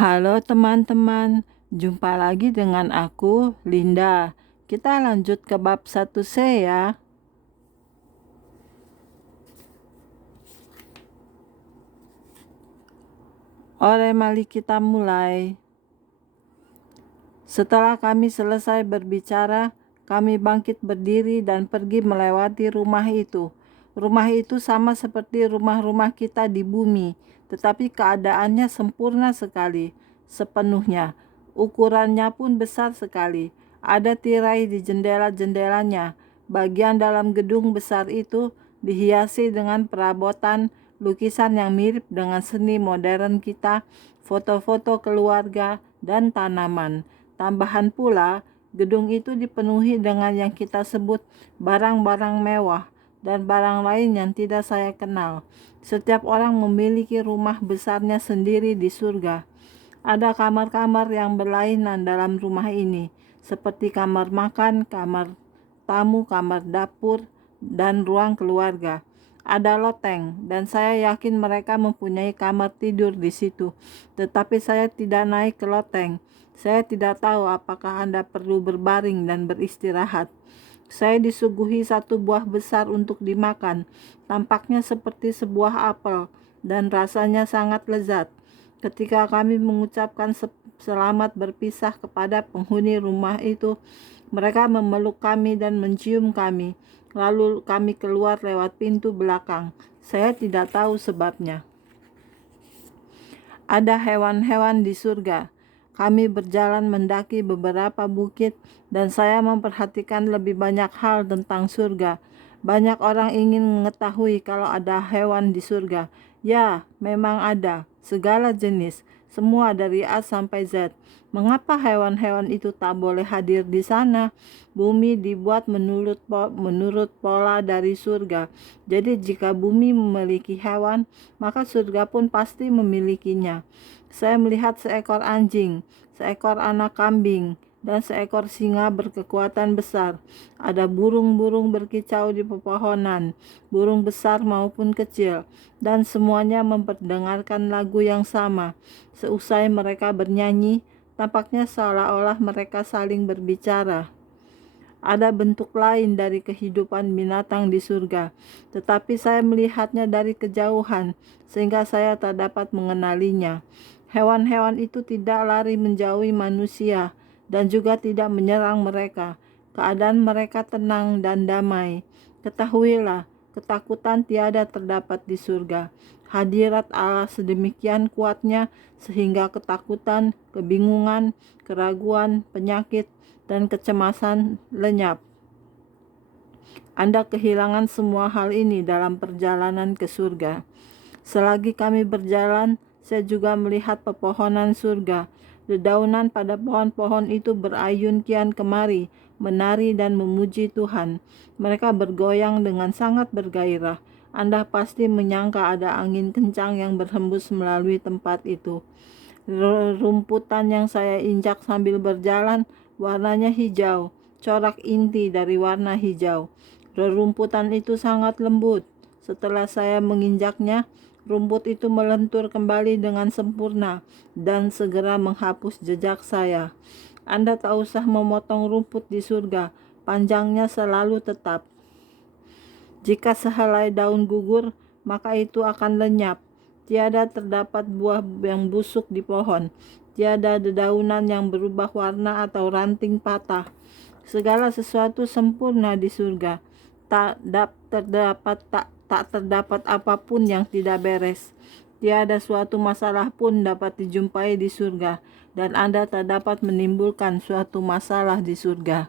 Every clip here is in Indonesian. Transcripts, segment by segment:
Halo teman-teman, jumpa lagi dengan aku, Linda. Kita lanjut ke bab 1C ya. Mari kita mulai. Setelah kami selesai berbicara, kami bangkit berdiri dan pergi melewati rumah itu. Rumah itu sama seperti rumah-rumah kita di bumi, tetapi keadaannya sempurna sekali, sepenuhnya. Ukurannya pun besar sekali. Ada tirai di jendela-jendelanya. Bagian dalam gedung besar itu dihiasi dengan perabotan lukisan yang mirip dengan seni modern kita, foto-foto keluarga, dan tanaman. Tambahan pula, gedung itu dipenuhi dengan yang kita sebut barang-barang mewah dan barang lain yang tidak saya kenal. Setiap orang memiliki rumah besarnya sendiri di surga. Ada kamar-kamar yang berlainan dalam rumah ini, seperti kamar makan, kamar tamu, kamar dapur, dan ruang keluarga. Ada loteng, dan saya yakin mereka mempunyai kamar tidur di situ. Tetapi saya tidak naik ke loteng. Saya tidak tahu apakah Anda perlu berbaring dan beristirahat. Saya disuguhi satu buah besar untuk dimakan. Tampaknya seperti sebuah apel, dan rasanya sangat lezat. Ketika kami mengucapkan selamat berpisah kepada penghuni rumah itu, mereka memeluk kami dan mencium kami. Lalu kami keluar lewat pintu belakang. Saya tidak tahu sebabnya. Ada hewan-hewan di surga. Kami berjalan mendaki beberapa bukit dan saya memperhatikan lebih banyak hal tentang surga. Banyak orang ingin mengetahui kalau ada hewan di surga. Ya, memang ada. Segala jenis. Semua dari A sampai Z. Mengapa hewan-hewan itu tak boleh hadir di sana? Bumi dibuat menurut pola dari surga. Jadi jika bumi memiliki hewan, maka surga pun pasti memilikinya. Saya melihat seekor anjing, seekor anak kambing, dan seekor singa berkekuatan besar. Ada burung-burung berkicau di pepohonan, burung besar maupun kecil, dan semuanya memperdengarkan lagu yang sama. Seusai mereka bernyanyi, tampaknya seolah-olah mereka saling berbicara. Ada bentuk lain dari kehidupan binatang di surga, tetapi saya melihatnya dari kejauhan, sehingga saya tak dapat mengenalinya. Hewan-hewan itu tidak lari menjauhi manusia, dan juga tidak menyerang mereka. Keadaan mereka tenang dan damai. Ketahuilah, ketakutan tiada terdapat di surga. Hadirat Allah sedemikian kuatnya, sehingga ketakutan, kebingungan, keraguan, penyakit, dan kecemasan lenyap. Anda kehilangan semua hal ini dalam perjalanan ke surga. Selagi kami berjalan, saya juga melihat pepohonan surga. Dedaunan pada pohon-pohon itu berayun kian kemari, menari dan memuji Tuhan. Mereka bergoyang dengan sangat bergairah. Anda pasti menyangka ada angin kencang yang berhembus melalui tempat itu. Rumputan yang saya injak sambil berjalan warnanya hijau, corak inti dari warna hijau. Rerumputan itu sangat lembut. Setelah saya menginjaknya, rumput itu melentur kembali dengan sempurna dan segera menghapus jejak saya. Anda tak usah memotong rumput di surga, panjangnya selalu tetap. Jika sehelai daun gugur, maka itu akan lenyap. Tiada terdapat buah yang busuk di pohon. Tiada dedaunan yang berubah warna atau ranting patah. Segala sesuatu sempurna di surga. Tak terdapat apapun yang tidak beres. Tiada suatu masalah pun dapat dijumpai di surga, dan Anda tak dapat menimbulkan suatu masalah di surga.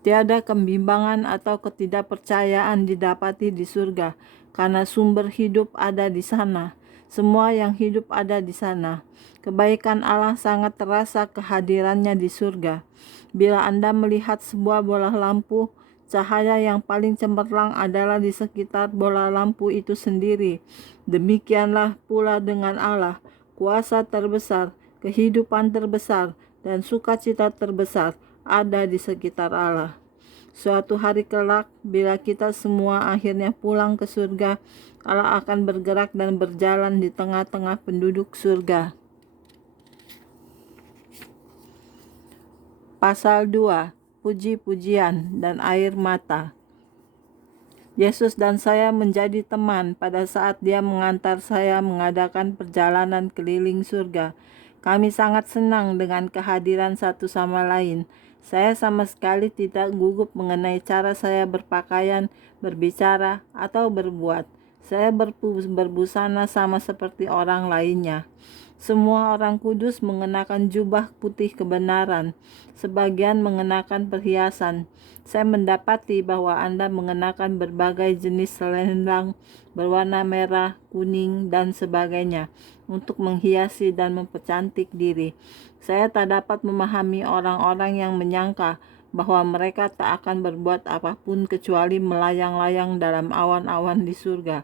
Tiada kebimbangan atau ketidakpercayaan didapati di surga, karena sumber hidup ada di sana. Semua yang hidup ada di sana. Kebaikan Allah sangat terasa kehadirannya di surga. Bila Anda melihat sebuah bola lampu, cahaya yang paling cemerlang adalah di sekitar bola lampu itu sendiri. Demikianlah pula dengan Allah, kuasa terbesar, kehidupan terbesar, dan sukacita terbesar ada di sekitar Allah. Suatu hari kelak, bila kita semua akhirnya pulang ke surga, Allah akan bergerak dan berjalan di tengah-tengah penduduk surga. Pasal 2. Puji-pujian dan air mata. Yesus dan saya menjadi teman pada saat Dia mengantar saya mengadakan perjalanan keliling surga. Kami sangat senang dengan kehadiran satu sama lain. Saya sama sekali tidak gugup mengenai cara saya berpakaian, berbicara, atau berbuat. Saya berbusana sama seperti orang lainnya. Semua orang kudus mengenakan jubah putih kebenaran, sebagian mengenakan perhiasan. Saya mendapati bahwa Anda mengenakan berbagai jenis selendang berwarna merah, kuning, dan sebagainya untuk menghiasi dan mempercantik diri. Saya tak dapat memahami orang-orang yang menyangka bahwa mereka tak akan berbuat apapun kecuali melayang-layang dalam awan-awan di surga.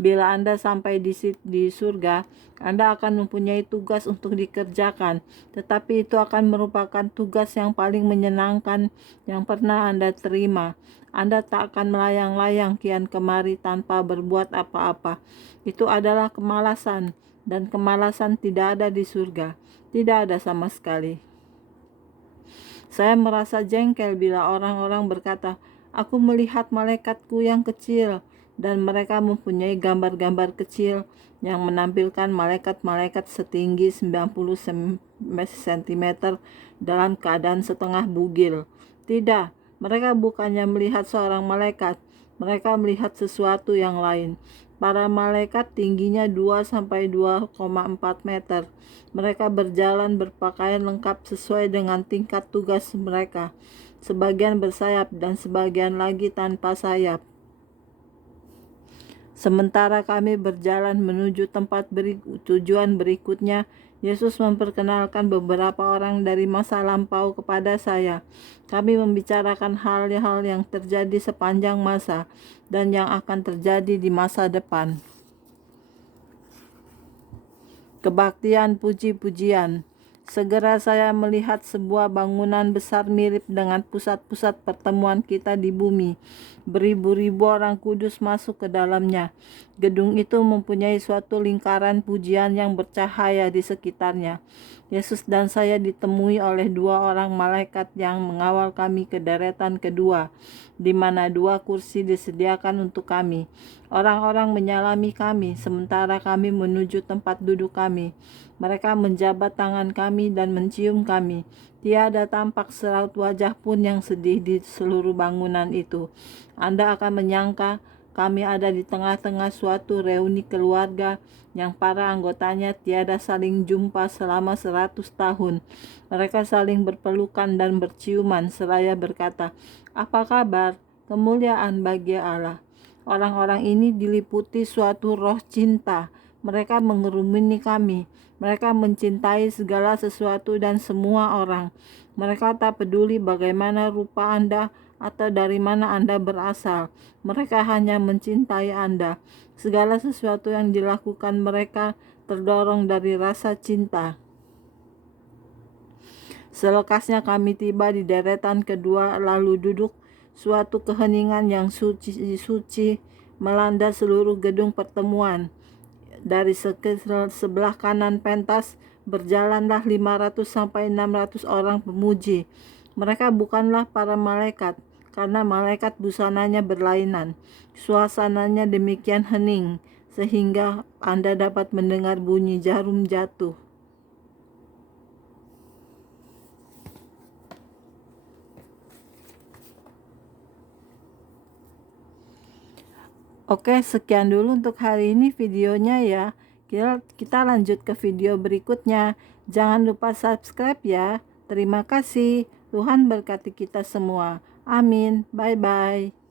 Bila Anda sampai di surga, Anda akan mempunyai tugas untuk dikerjakan, tetapi itu akan merupakan tugas yang paling menyenangkan yang pernah Anda terima. Anda tak akan melayang-layang kian kemari tanpa berbuat apa-apa. Itu adalah kemalasan, dan kemalasan tidak ada di surga. Tidak ada sama sekali. Saya merasa jengkel bila orang-orang berkata, "Aku melihat malaikatku yang kecil," dan mereka mempunyai gambar-gambar kecil yang menampilkan malaikat-malaikat setinggi 90 cm dalam keadaan setengah bugil. Tidak, mereka bukannya melihat seorang malaikat, mereka melihat sesuatu yang lain. Para malaikat tingginya 2-2,4 meter. Mereka berjalan berpakaian lengkap sesuai dengan tingkat tugas mereka. Sebagian bersayap dan sebagian lagi tanpa sayap. Sementara kami berjalan menuju tempat tujuan berikutnya, Yesus memperkenalkan beberapa orang dari masa lampau kepada saya. Kami membicarakan hal-hal yang terjadi sepanjang masa dan yang akan terjadi di masa depan. Kebaktian puji-pujian. Segera saya melihat sebuah bangunan besar mirip dengan pusat-pusat pertemuan kita di bumi. Beribu-ribu orang kudus masuk ke dalamnya. Gedung itu mempunyai suatu lingkaran pujian yang bercahaya di sekitarnya. Yesus dan saya ditemui oleh dua orang malaikat yang mengawal kami ke deretan kedua, di mana dua kursi disediakan untuk kami. Orang-orang menyalami kami, sementara kami menuju tempat duduk kami. Mereka menjabat tangan kami dan mencium kami. Tiada tampak seraut wajah pun yang sedih di seluruh bangunan itu. Anda akan menyangka kami ada di tengah-tengah suatu reuni keluarga yang para anggotanya tiada saling jumpa selama 100 tahun. Mereka saling berpelukan dan berciuman seraya berkata, "Apa kabar? Kemuliaan bagi Allah." Orang-orang ini diliputi suatu roh cinta. Mereka mengerumuni kami. Mereka mencintai segala sesuatu dan semua orang. Mereka tak peduli bagaimana rupa Anda atau dari mana Anda berasal. Mereka hanya mencintai Anda. Segala sesuatu yang dilakukan mereka terdorong dari rasa cinta. Selekasnya kami tiba di deretan kedua lalu duduk. Suatu keheningan yang suci melanda seluruh gedung pertemuan. Dari sebelah kanan pentas berjalanlah 500-600 orang pemuji. Mereka bukanlah para malaikat, karena malaikat busananya berlainan. Suasananya demikian hening, sehingga Anda dapat mendengar bunyi jarum jatuh. Oke, sekian dulu untuk hari ini videonya ya. Kita lanjut ke video berikutnya. Jangan lupa subscribe ya. Terima kasih. Tuhan berkati kita semua. Amin. Bye-bye.